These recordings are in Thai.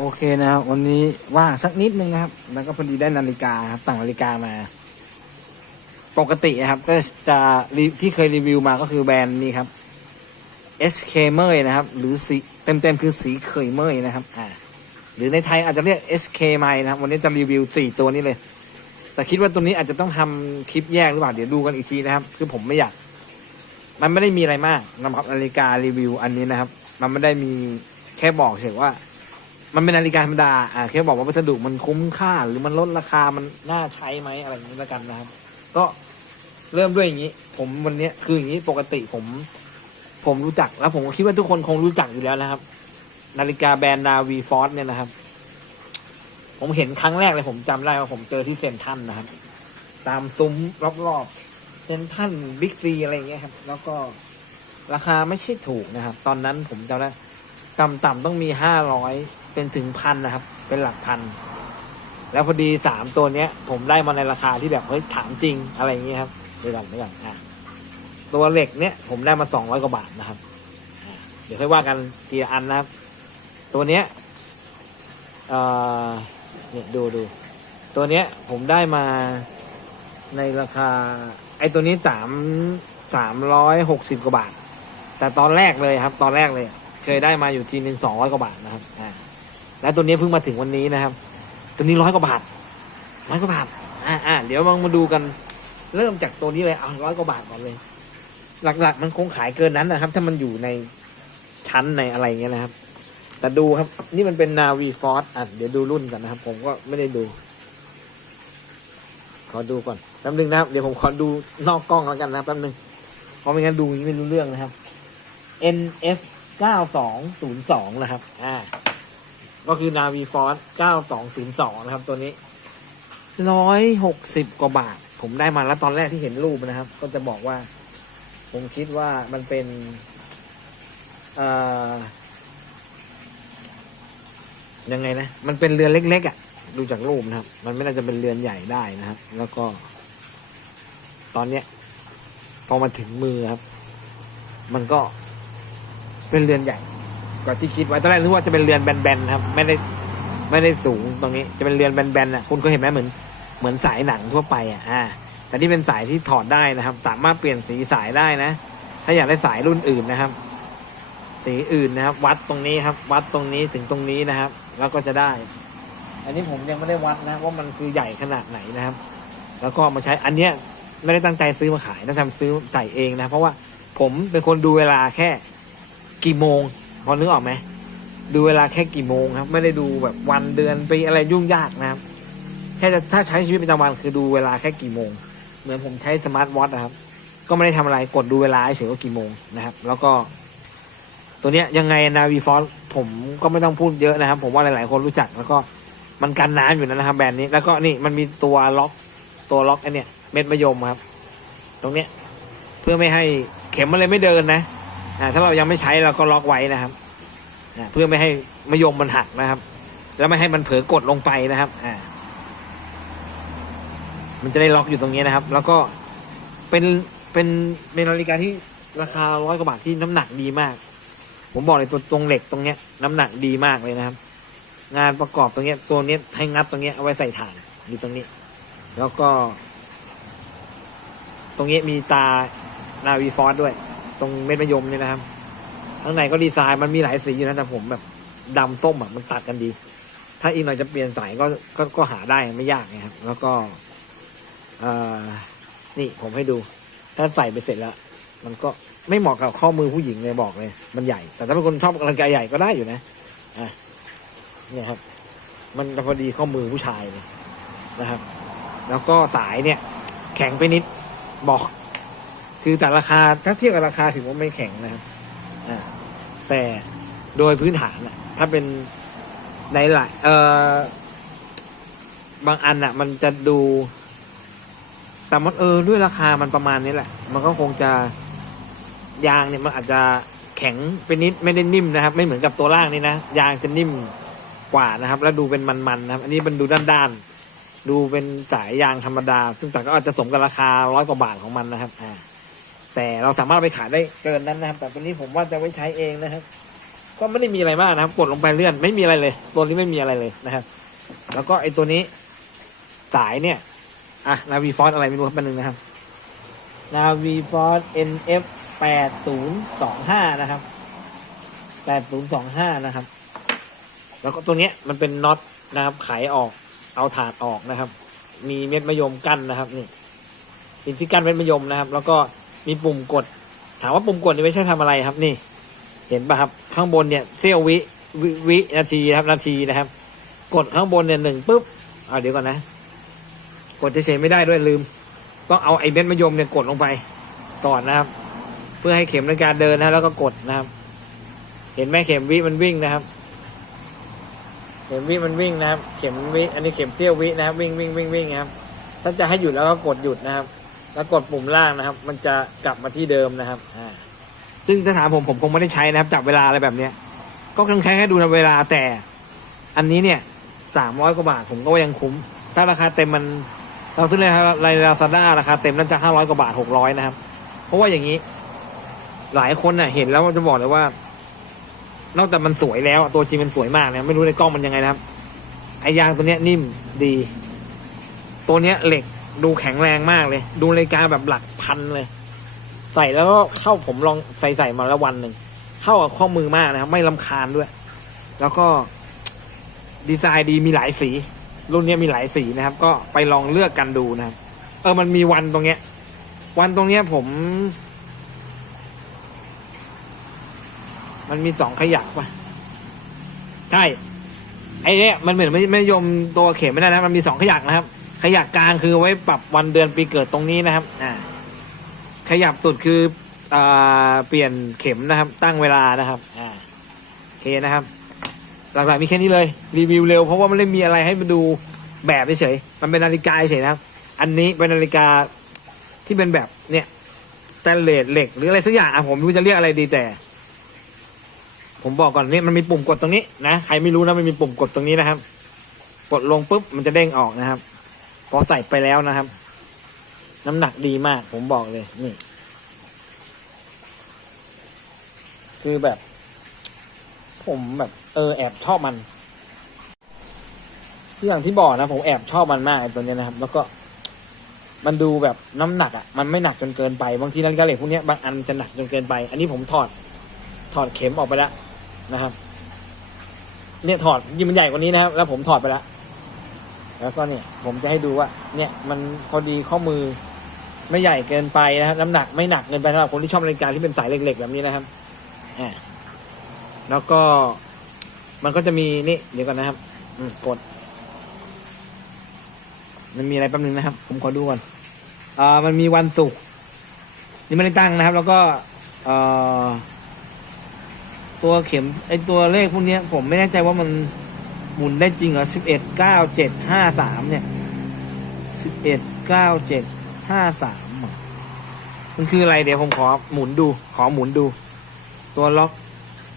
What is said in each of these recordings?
โอเคนะครับ วันนี้ว่างสักนิดนึงนะครับ แล้วก็พอดีได้นาฬิกาครับต่างนาฬิกามา ปกติครับ ก็จะที่เคยรีวิวมาก็คือแบรนด์นี้ครับ SK เมยนะครับ หรือสีเต็มๆคือสีเคยเมยนะครับอ่าหรือในไทยอาจจะเรียก SK ไมนะครับ วันนี้จะรีวิวสี่ตัวนี้เลย แต่คิดว่าตัวนี้อาจจะต้องทำคลิปแยกหรือเปล่า เดี๋ยวดูกันอีกทีนะครับ คือผมไม่อยาก มันไม่ได้มีอะไรมากนะครับนาฬิการีวิวอันนี้นะครับ มันไม่ได้มีแค่บอกเฉยว่า มันเป็นนาฬิกาธรรมดา อ่าแค่บอกว่าวัสดุมันคุ้มค่า หรือมันลดราคา มันน่าใช้ไหมอะไรอย่างนี้ล้วกันนะครับ ก็เริ่มด้วยอย่างนี้ ผมวันนี้คืออย่างนี้ปกติผม ผมรู้จักแล้วผมก็คิดว่าทุกคนคงรู้จักอยู่แล้วนะครับ นาฬิกาแบรนด์นาวีฟอร์เนี่ยนะครับ ผมเห็นครั้งแรกเลยผมจำได้ว่าผมเจอที่เซนทันนะครับ ตามซุ้มรอบๆเซนทันบิ๊กซีอะไรอย่างเงี้ยครับ แล้วก็ราคาไม่ใช่ถูกนะครับ ตอนนั้นผมจำได้ต่ำๆต้องมีห้าร้อย เป็นถึงพันนะครับ เป็นหลักพัน แล้วพอดีสามตัวเนี้ย ผมได้มาในราคาที่แบบเฮ้ยถามจริงอะไรอย่างเงี้ยครับเดี๋ยวก่อนเดี๋ยวก่อนอะตัวเหล็กเนี้ยผมได้มาสองร้อยกว่าบาทนะครับ เดี๋ยวค่อยว่ากันทีละอันนะครับ ตัวเนี้ยเอ่อเนี่ยดูดูตัวเนี้ยผมได้มาในราคา ไอ้ตัวนี้สามสามร้อยหกสิบกว่าบาท แต่ตอนแรกเลยครับ ตอนแรกเลย เคยได้มาอยู่ทีหนึ่งสองร้อยกว่าบาทนะครับอ่า แล้วตัวนี้เพิ่งมาถึงวันนี้นะครับ ตัวนี้ร้อยกว่าบาทร้อยกว่าบาทอ่าอ่าเดี๋ยวมาดูกันเริ่มจากตัวนี้เลยเอาร้อยกว่าบาทก่อนเลย หลักๆ มันคงขายเกินนั้นนะครับ ถ้ามันอยู่ในชั้นในอะไรเงี้ยนะครับ แต่ดูครับ นี่มันเป็นนาวีฟอร์ดอะเดี๋ยวดูรุ่นกันนะครับ ผมก็ไม่ได้ดู ขอดูก่อนแป๊บนึงนะครับ เดี๋ยวผมขอดูนอกกล้องแล้วกันนะแป๊บนึงเพราะไม่งั้นดูงนี้ไม่รู้เรื่องนะครับ NF 9202นะครับ อ่า ก็คือ Navi Force 9202นะครับตัวนี้160กสิบกว่าบาท ผมได้มาแล้วตอนแรกที่เห็นรูปนะครับ ก็จะบอกว่า ผมคิดว่ามันเป็นยังไงนะ มันเป็นเรือเล็กๆอะ่ะ ดูจากรูปนะครับ มันไม่น่าจะเป็นเรือนใหญ่ได้นะครับ แล้วก็ ตอนเนี้ยพอมาถึงมือครับ มันก็เป็นเรือนใหญ่ กว่าที่คิดไว้ตอนแรกนึกว่าจะเป็นเรือนแบนๆครับ ไม่ได้ไม่ได้สูงตรงนี้จะเป็นเรือนแบนๆอะคุณก็เห็นไหมเหมือนเหมือนสายหนังทั่วไปอะอ่าแต่ที่เป็นสายที่ถอดได้นะครับ สามารถเปลี่ยนสีสายได้นะ ถ้าอยากได้สายรุ่นอื่นนะครับ สีอื่นนะครับ วัดตรงนี้ครับ วัดตรงนี้ถึงตรงนี้นะครับ แล้วก็จะได้ อันนี้ผมยังไม่ได้วัดนะว่ามันคือใหญ่ขนาดไหนนะครับ แล้วก็มาใช้อันเนี้ยไม่ได้ตั้งใจซื้อมาขายต้องทำซื้อใส่เองนะ เพราะว่าผมเป็นคนดูเวลาแค่กี่โมง พอนึกออกไหมดูเวลาแค่กี่โมงครับ ไม่ได้ดูแบบวันเดือนปีอะไรยุ่งยากนะครับ แค่จะถ้าใช้ชีวิตประจำวันคือดูเวลาแค่กี่โมง เหมือนผมใช้สมาร์ทวอทนะครับ ก็ไม่ได้ทำอะไรกดดูเวลาเฉยว่ากี่โมงนะครับ แล้วก็ ตัวเนี้ยยังไงนาวีฟอสผมก็ไม่ต้องพูดเยอะนะครับ ผมว่าหลาย ๆ คนรู้จัก แล้วก็มันกันน้ำอยู่นะครับ แบรนด์นี้แล้วก็นี่มันมีตัวล็อกตัวล็อกไอเนี้ยเม็ดมะยมครับ ตรงเนี้ยเพื่อไม่ให้เข็มมันเลยไม่เดินนะ ถ้าเรายังไม่ใช้เราก็ล็อกไว้นะครับเพื่อไม่ให้มะยมมันหักนะครับ แล้วไม่ให้มันเผลอกดลงไปนะครับอ่ามันจะได้ล็อกอยู่ตรงนี้นะครับ แล้วก็เป็นเป็นเป็นนาฬิกาที่ราคาร้อยกว่าบาทที่น้ำหนักดีมาก ผมบอกเลยตัวตรงเหล็กตรงเนี้ย น้ำหนักดีมากเลยนะครับ งานประกอบตรงเนี้ยตัวเนี้ยให้งัดตรงเนี้ยเอาไว้ใส่ถ่านอยู่ตรงนี้ แล้วก็ ตรงนี้มีตานาวีฟอร์ด้วย ตรงเม็ดมะยมเนี่ยนะครับข้างในก็ดีไซน์มันมีหลายสีอยู่นะแต่ผมแบบดำส้มอะมันตัดกันดี ถ้าอีกหน่อยจะเปลี่ยนสายก็ก็ก็หาได้ไม่ยากนะครับ แล้วก็อ่อนี่ผมให้ดู ถ้าใส่ไปเสร็จแล้ว มันก็ไม่เหมาะกับข้อมือผู้หญิงเลยบอกเลย มันใหญ่ แต่ถ้าเป็นคนชอบกำลังกายใหญ่ก็ได้อยู่นะอะเนี่ยครับ มันพอดีข้อมือผู้ชายเลยนะครับ แล้วก็สายเนี่ย แข็งไปนิดบอก คือแต่ราคาถ้าเทียบกับราคาถือว่าไม่แข็งนะครับแต่โดยพื้นฐานอะถ้าเป็นในหลายเอ่อบางอันอะมันจะดูแต่มันเออด้วยราคามันประมาณนี้แหละ มันก็คงจะยางเนี่ยมันอาจจะแข็งไปนิดไม่ได้นิ่มนะครับ ไม่เหมือนกับตัวล่างนี่นะยางจะนิ่มกว่านะครับ แล้วดูเป็นมันๆนะครับ อันนี้มันดูด้านๆดูเป็นสายยางธรรมดา ซึ่งแต่ก็อาจจะสมกับราคาร้อยกว่าบาทของมันนะครับอ่า แต่เราสามารถไปขายได้เกินนั้นนะครับ แต่ตัวนี้ผมว่าจะไว้ใช้เองนะครับ ก็ไม่ได้มีอะไรมากนะครับ กดลงไปเลื่อนไม่มีอะไรเลย ตัวนี้ไม่มีอะไรเลยนะครับ แล้วก็ไอตัวนี้สายเนี่ยอะนาวีฟอร์อะไรไม่รู้ครับแป๊บนึงนะครับนาวีฟอร์ NF แปดศูนย์สองห้านะครับแปดศูนย์สองห้านะครับ แล้วก็ตัวเนี้ยมันเป็นน็อตนะครับ ไขออกเอาถาดออกนะครับ มีเม็ดมะยมกั้นนะครับนี่เป็นที่กั้นเม็ดมะยมนะครับ แล้วก็ มีปุ่มกด ถามว่าปุ่มกดนี่ไม่ใช่ทำอะไรครับนี่ เห็นป่ะครับ ข้างบนเนี่ยเสี้ยววิววินาทีนะครับนาทีนะครับ กดข้างบนเนี่ยหนึ่งปุ๊บเอาเดี๋ยวก่อนนะ กดเฉยๆไม่ได้ด้วยลืม ต้องเอาไอ้เม็ดมะยมเนี่ยกดลงไปก่อนนะครับ เพื่อให้เข็มในการเดินนะแล้วก็กดนะครับ เห็นไหมเข็มวิมันวิ่งนะครับ เข็มวิมันวิ่งนะครับ เข็มวิอันนี้เข็มเสี้ยววินะครับ วิ่งวิ่งวิ่งวิ่งนะครับ ถ้าจะให้หยุดแล้วก็กดหยุดนะครับ แล้วกดปุ่มล่างนะครับ มันจะกลับมาที่เดิมนะครับอ่าซึ่งถ้าถามผมผมคงไม่ได้ใช้นะครับจับเวลาอะไรแบบเนี้ย ก็คงใช้แค่ดูเวลาแต่ อันนี้เนี่ยสามร้อยกว่าบาทผมก็ว่ายังคุ้ม ถ้าราคาเต็มมันเราซื้อในลาซาด้าราคาเต็มน่าจะห้าร้อยกว่าบาทหกร้อยนะครับ เพราะว่าอย่างนี้ หลายคนน่ะ เห็นแล้วจะบอกเลยว่า นอกจากมันสวยแล้วตัวจริงมันสวยมากนะไม่รู้ในกล้องมันยังไงนะครับไอยางตัวเนี้ยนิ่มดี ตัวเนี้ยเหล็ก ดูแข็งแรงมากเลย ดูนาฬิกาแบบหลักพันเลย ใส่แล้วก็เข้าผมลองใส่ใส่มาแล้ววันหนึ่ง เข้ากับข้อมือมากนะครับ ไม่ลำคาญด้วย แล้วก็ดีไซน์ดีมีหลายสี รุ่นนี้มีหลายสีนะครับ ก็ไปลองเลือกกันดูนะครับ เออมันมีวันตรงเนี้ย วันตรงเนี้ยผม มันมีสองขยักปะใช่ไอ้เนี้ยมันเหมือนไม่ไม่ยมตัวเข็มไม่ได้นะมันมีสองขยักนะครับ ขยักกลางคือไว้ปรับวันเดือนปีเกิดตรงนี้นะครับ อ่า ขยับสุดคืออ่าเปลี่ยนเข็มนะครับ ตั้งเวลานะครับ อ่าโอเคนะครับ หลักๆมีแค่นี้เลยรีวิวเร็วเพราะว่ามันไม่มีอะไรให้มาดูแบบเฉยๆมันเป็นนาฬิกาเฉยๆนะครับ อันนี้เป็นนาฬิกาที่เป็นแบบเนี่ยสแตนเลสเหล็กหรืออะไรสักอย่างอะผมไม่รู้จะเรียกอะไรดีแต่ ผมบอกก่อนนี่มันมีปุ่มกดตรงนี้นะใครไม่รู้นะมันมีปุ่มกดตรงนี้นะครับ กดลงปุ๊บมันจะเด้งออกนะครับ พอใส่ไปแล้วนะครับ น้ำหนักดีมาก ผมบอกเลย นี่ คือแบบ ผมแบบ เออ แอบชอบมันที่อย่างที่บอกนะ ผมแอบชอบมันมากไอ้ตัวเนี้ยนะครับ แล้วก็ มันดูแบบน้ำหนักอะมันไม่หนักจนเกินไป บางทีนาฬิกาเหล็กพวกนี้บางอันจะหนักจนเกินไป อันนี้ผมถอด ถอดเข็มออกไปแล้วนะครับ เนี่ยถอดยิ่งมันใหญ่กว่านี้นะครับ แล้วผมถอดไปแล้ว แล้วก็เนี่ยผมจะให้ดูว่า เนี่ยมันพอดีข้อมือไม่ใหญ่เกินไปนะครับน้ำหนักไม่หนักเกินไปสำหรับคนที่ชอบนาฬิกาที่เป็นสายเหล็กๆแบบนี้นะครับอ่าแล้วก็มันก็จะมีนี่เดี๋ยวก่อนนะครับ อืมกด มันมีอะไรแป๊บนึงนะครับ ผมขอดูก่อนอ่ามันมีวันศุกร์นี่ไม่ได้ตั้งนะครับ แล้วก็เอ่อตัวเข็มไอตัวเลขพวกเนี้ยผมไม่แน่ใจว่ามัน หมุนได้จริงเหรอสิบเอ็ดเก้าเจ็ดห้าสามเนี่ยสิบเอ็ดเก้าเจ็ดห้าสามมันคืออะไรเดี๋ยวผมขอหมุนดู ขอหมุนดู ตัวล็อก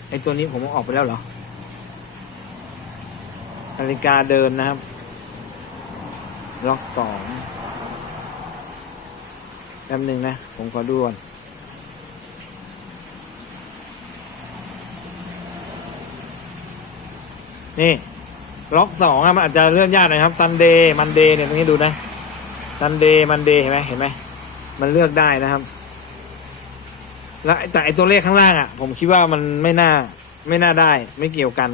ไอตัวนี้ผมอออกไปแล้วเหรอนาฬิกาเดินนะครับ ล็อกสองแป๊บหนึ่งนะ ผมขอดูก่อนนี่ ล็อกสองอะมันอาจจะเลื่อนยากหน่อยครับซันเดย์มันเดย์เนี่ยตรงนี้ดูนะซันเดย์มันเดย์เห็นไหมเห็นไหมมันเลือกได้นะครับ แล้วแต่ไอตัวเลขข้างล่างอะผมคิดว่ามันไม่น่าไม่น่าได้ ไม่เกี่ยวกัน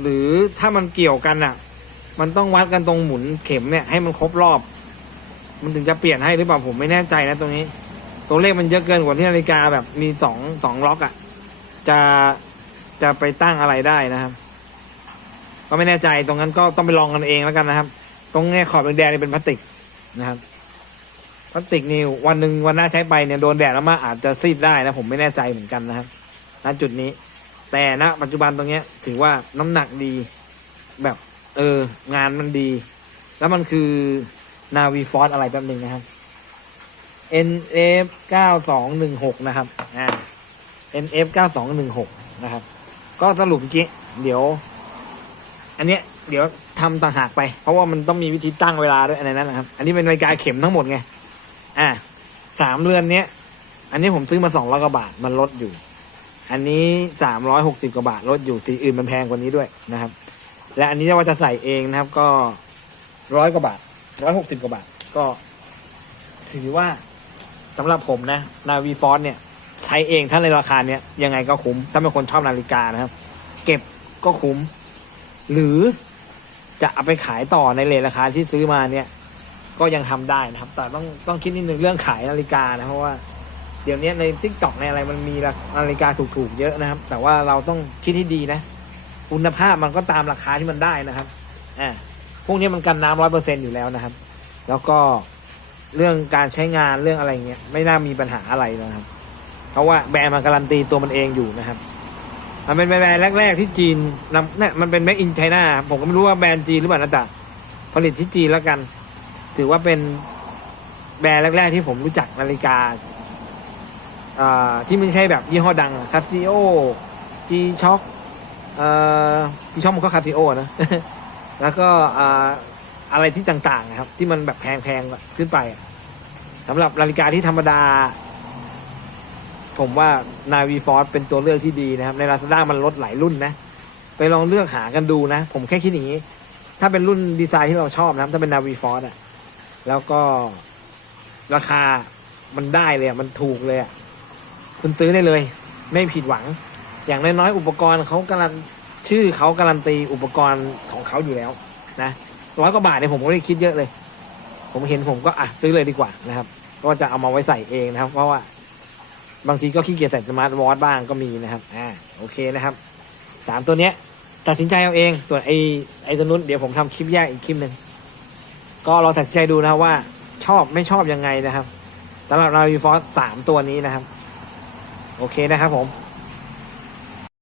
หรือถ้ามันเกี่ยวกันอะมันต้องวัดกันตรงหมุนเข็มเนี่ยให้มันครบรอบ มันถึงจะเปลี่ยนให้หรือเปล่าผมไม่แน่ใจนะตรงนี้ ตัวเลขมันเยอะเกินกว่าที่นาฬิกาแบบมีสองสองล็อกอะ่ะ จะ จะไปตั้งอะไรได้นะครับ ก็ไม่แน่ใจตรงนั้นก็ต้องไปลองกันเองแล้วกันนะครับ ตรงเนี้ยขอบแดงๆนี่เป็นพลาสติกนะครับพลาสติกนี่วันหนึ่งวันหน้าใช้ไปเนี่ยโดนแดดแล้วมาอาจจะซีดได้นะผมไม่แน่ใจเหมือนกันนะครับณจุดนี้ แต่ณปัจจุบันตรงเนี้ย ถือว่าน้ำหนักดีแบบ เอองานมันดี แล้วมันคือนาวีฟอร์อะไรแป๊บหนึ่งนะครับ NF 9216 นะครับอ่า NF 9216 นะครับ ก็สรุปเมื่อกี้เดี๋ยว อันเนี้ยเดี๋ยวทำต่างหากไป เพราะว่ามันต้องมีวิธีตั้งเวลาด้วยอะไรนั้นนะครับ อันนี้เป็นนาฬิกาเข็มทั้งหมดไง อ่าสามเรือนเนี้ย อันนี้ผมซื้อมาสองร้อยกว่าบาทมันลดอยู่ อันนี้สามร้อยหกสิบกว่าบาทลดอยู่สีอื่นมันแพงกว่านี้ด้วยนะครับ และอันนี้ถ้าว่าจะใส่เองนะครับก็ร้อยกว่าบาทร้อยหกสิบกว่าบาทก็ ถือว่าสำหรับผมนะนาวีฟอสเนี่ย ใช้เองถ้าในราคาเนี้ยยังไงก็คุ้ม ถ้าเป็นคนชอบนาฬิกานะครับ เก็บก็คุ้ม หรือจะเอาไปขายต่อในเลทราคาที่ซื้อมาเนี่ย ก็ยังทำได้นะครับ แต่ต้องต้องคิดนิดนึงเรื่องขายนาฬิกานะเพราะว่าเดี๋ยวนี้ในทิกตอกในอะไรมันมีนาฬิกาถูกๆเยอะนะครับ แต่ว่าเราต้องคิดให้ดีนะคุณภาพมันก็ตามราคาที่มันได้นะครับอ่าพวกนี้มันกันน้ำร้อยเปอร์เซ็นอยู่แล้วนะครับ แล้วก็เรื่องการใช้งานเรื่องอะไรเงี้ยไม่น่ามีปัญหาอะไรนะครับ เพราะว่าแบรนด์มันการันตีตัวมันเองอยู่นะครับ มันเป็นแบรนด์แรก ๆ ที่จีนนำเนี่ยมันเป็น Make in China ครับผมก็ไม่รู้ว่าแบรนด์จีนหรือเปล่านะแต่ผลิตที่จีนแล้วกัน ถือว่าเป็นแบรนด์แรก ๆ ที่ผมรู้จักนาฬิกาที่ไม่ใช่แบบยี่ห้อดังคาซิโอจีช็อคจีช็อคมันก็คาซิโอนะ แล้วก็อะไรที่ต่างๆนะครับ ที่มันแบบแพงๆขึ้นไปสำหรับนาฬิกาที่ธรรมดา ผมว่านาวีฟอร์เป็นตัวเลือกที่ดีนะครับ ในลาซาด้ามันลดหลายรุ่นนะ ไปลองเลือกหากันดูนะ ผมแค่คิดอย่างนี้ ถ้าเป็นรุ่นดีไซน์ที่เราชอบนะครับ ถ้าเป็นนาวีฟอร์อะแล้วก็ราคามันได้เลยอะมันถูกเลยอะคุณซื้อได้เลย ไม่ผิดหวัง อย่างน้อยๆอุปกรณ์เขาการันชื่อเขาการันตีอุปกรณ์ของเขาอยู่แล้วนะร้อยกว่าบาทเนี่ยผมก็ไม่ได้คิดเยอะเลย ผมเห็นผมก็อะซื้อเลยดีกว่านะครับ ก็จะเอามาไว้ใส่เองนะครับ เพราะว่า บางทีก็ขี้เกียจใส่สมาร์ทวอทบ้างก็มีนะครับ อ่า โอเคนะครับสามตัวเนี้ย ตัดสินใจเอาเอง ส่วนไอไอตัวนู้นเดี๋ยวผมทำคลิปแยกอีกคลิปหนึ่ง ก็ลองตัดใจดูนะว่าชอบไม่ชอบยังไงนะครับสำหรับนาวีฟอสสามตัวนี้นะครับ โอเคนะครับผม